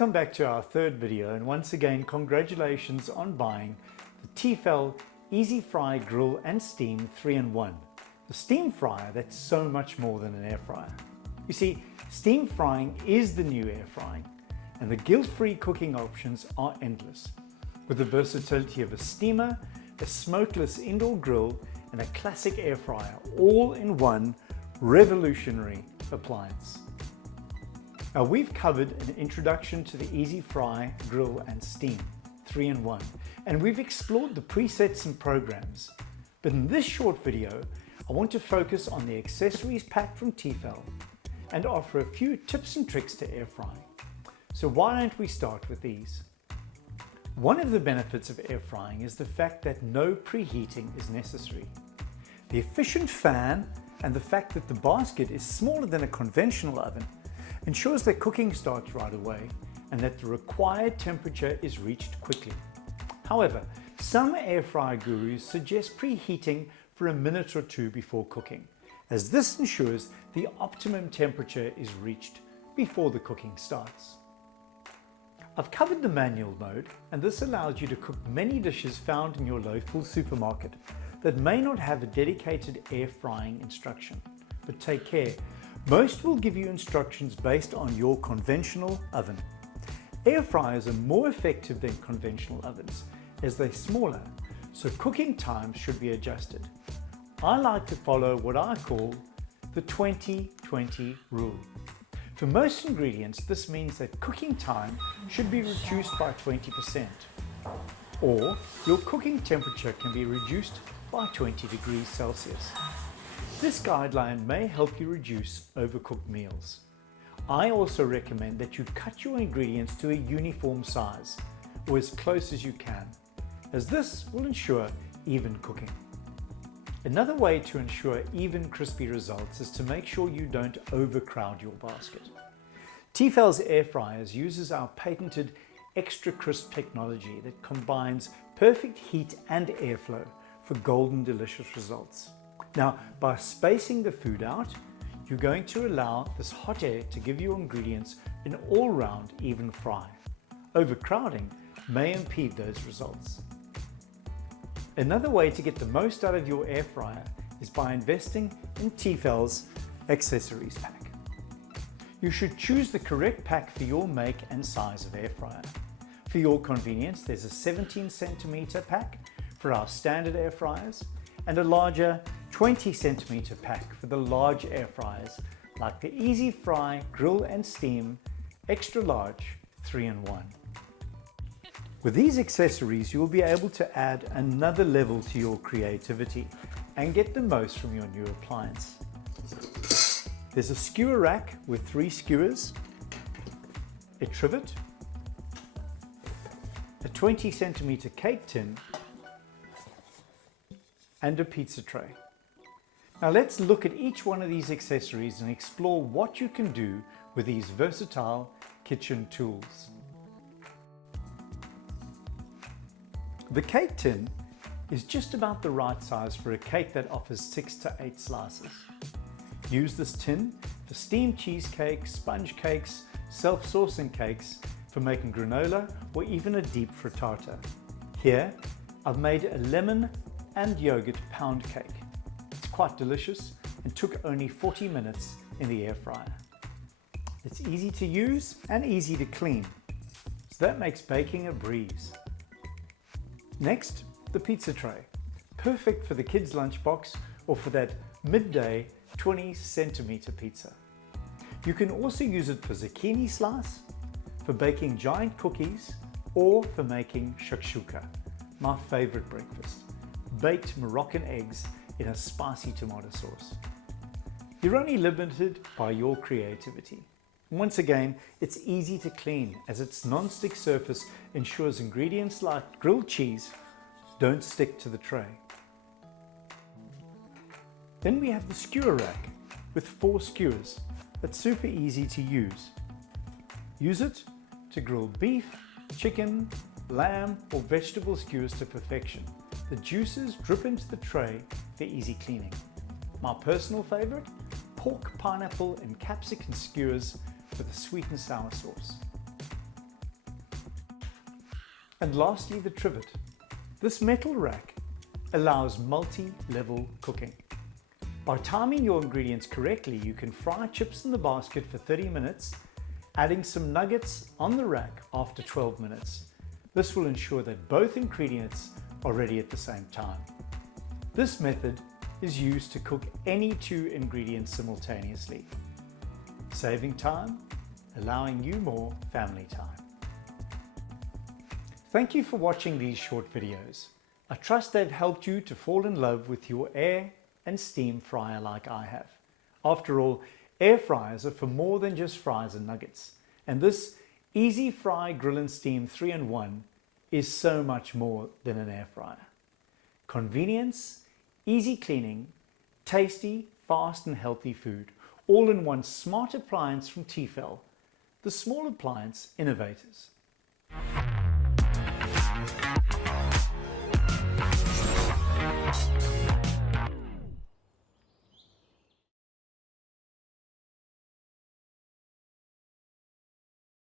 Welcome back to our third video, and once again congratulations on buying the Tefal Easy Fry Grill and Steam 3-in-1. The steam fryer that's so much more than an air fryer. You see, steam frying is the new air frying, and the guilt-free cooking options are endless. With the versatility of a steamer, a smokeless indoor grill, and a classic air fryer, all in one revolutionary appliance. Now, we've covered an introduction to the Easy Fry, Grill and Steam 3-in-1, and we've explored the presets and programs. But in this short video, I want to focus on the accessories pack from Tefal and offer a few tips and tricks to air frying. So why don't we start with these? One of the benefits of air frying is the fact that no preheating is necessary. The efficient fan and the fact that the basket is smaller than a conventional oven ensures that cooking starts right away and that the required temperature is reached quickly. However, some air fryer gurus suggest preheating for a minute or two before cooking, as this ensures the optimum temperature is reached before the cooking starts. I've covered the manual mode, and this allows you to cook many dishes found in your local supermarket that may not have a dedicated air frying instruction. But take care. Most will give you instructions based on your conventional oven. Air fryers are more effective than conventional ovens as they're smaller, so cooking times should be adjusted. I like to follow what I call the 20-20 rule. For most ingredients, this means that cooking time should be reduced by 20%, or your cooking temperature can be reduced by 20 degrees Celsius. This guideline may help you reduce overcooked meals. I also recommend that you cut your ingredients to a uniform size, or as close as you can, as this will ensure even cooking. Another way to ensure even crispy results is to make sure you don't overcrowd your basket. Tefal's air fryers uses our patented extra crisp technology that combines perfect heat and airflow for golden delicious results. Now, by spacing the food out, you're going to allow this hot air to give your ingredients an all-round even fry. Overcrowding may impede those results. Another way to get the most out of your air fryer is by investing in Tefal's Accessories pack. You should choose the correct pack for your make and size of air fryer. For your convenience, there's a 17 centimeter pack for our standard air fryers and a larger 20 centimeter pack for the large air fryers like the Easy Fry Grill and Steam Extra Large 3-in-1. With these accessories, you will be able to add another level to your creativity and get the most from your new appliance. There's a skewer rack with 3 skewers, a trivet, a 20 centimeter cake tin, and a pizza tray. Now let's look at each one of these accessories and explore what you can do with these versatile kitchen tools. The cake tin is just about the right size for a cake that offers 6 to 8 slices. Use this tin for steamed cheesecake, sponge cakes, self-saucing cakes, for making granola, or even a deep frittata. Here, I've made a lemon and yogurt pound cake. It's quite delicious and took only 40 minutes in the air fryer. It's easy to use and easy to clean, so that makes baking a breeze. Next, the pizza tray. Perfect for the kids' lunchbox or for that midday 20 centimeter pizza. You can also use it for zucchini slice, for baking giant cookies, or for making shakshuka, my favorite breakfast. Baked Moroccan eggs in a spicy tomato sauce. You're only limited by your creativity. Once again, it's easy to clean as its non-stick surface ensures ingredients like grilled cheese don't stick to the tray. Then we have the skewer rack with 4 skewers that's super easy to use. Use it to grill beef, chicken, lamb or vegetable skewers to perfection. The juices drip into the tray for easy cleaning. My personal favorite, pork, pineapple and capsicum skewers with a sweet and sour sauce. And lastly, the trivet. This metal rack allows multi-level cooking. By timing your ingredients correctly, you can fry chips in the basket for 30 minutes, adding some nuggets on the rack after 12 minutes. This will ensure that both ingredients are ready at the same time. This method is used to cook any 2 ingredients simultaneously, saving time, allowing you more family time. Thank you for watching these short videos. I trust they've helped you to fall in love with your air and steam fryer like I have. After all, air fryers are for more than just fries and nuggets. And this Easy Fry Grill and Steam 3-in-1 is so much more than an air fryer. Convenience, easy cleaning, tasty, fast and healthy food, all in one smart appliance from Tefal, the small appliance innovators.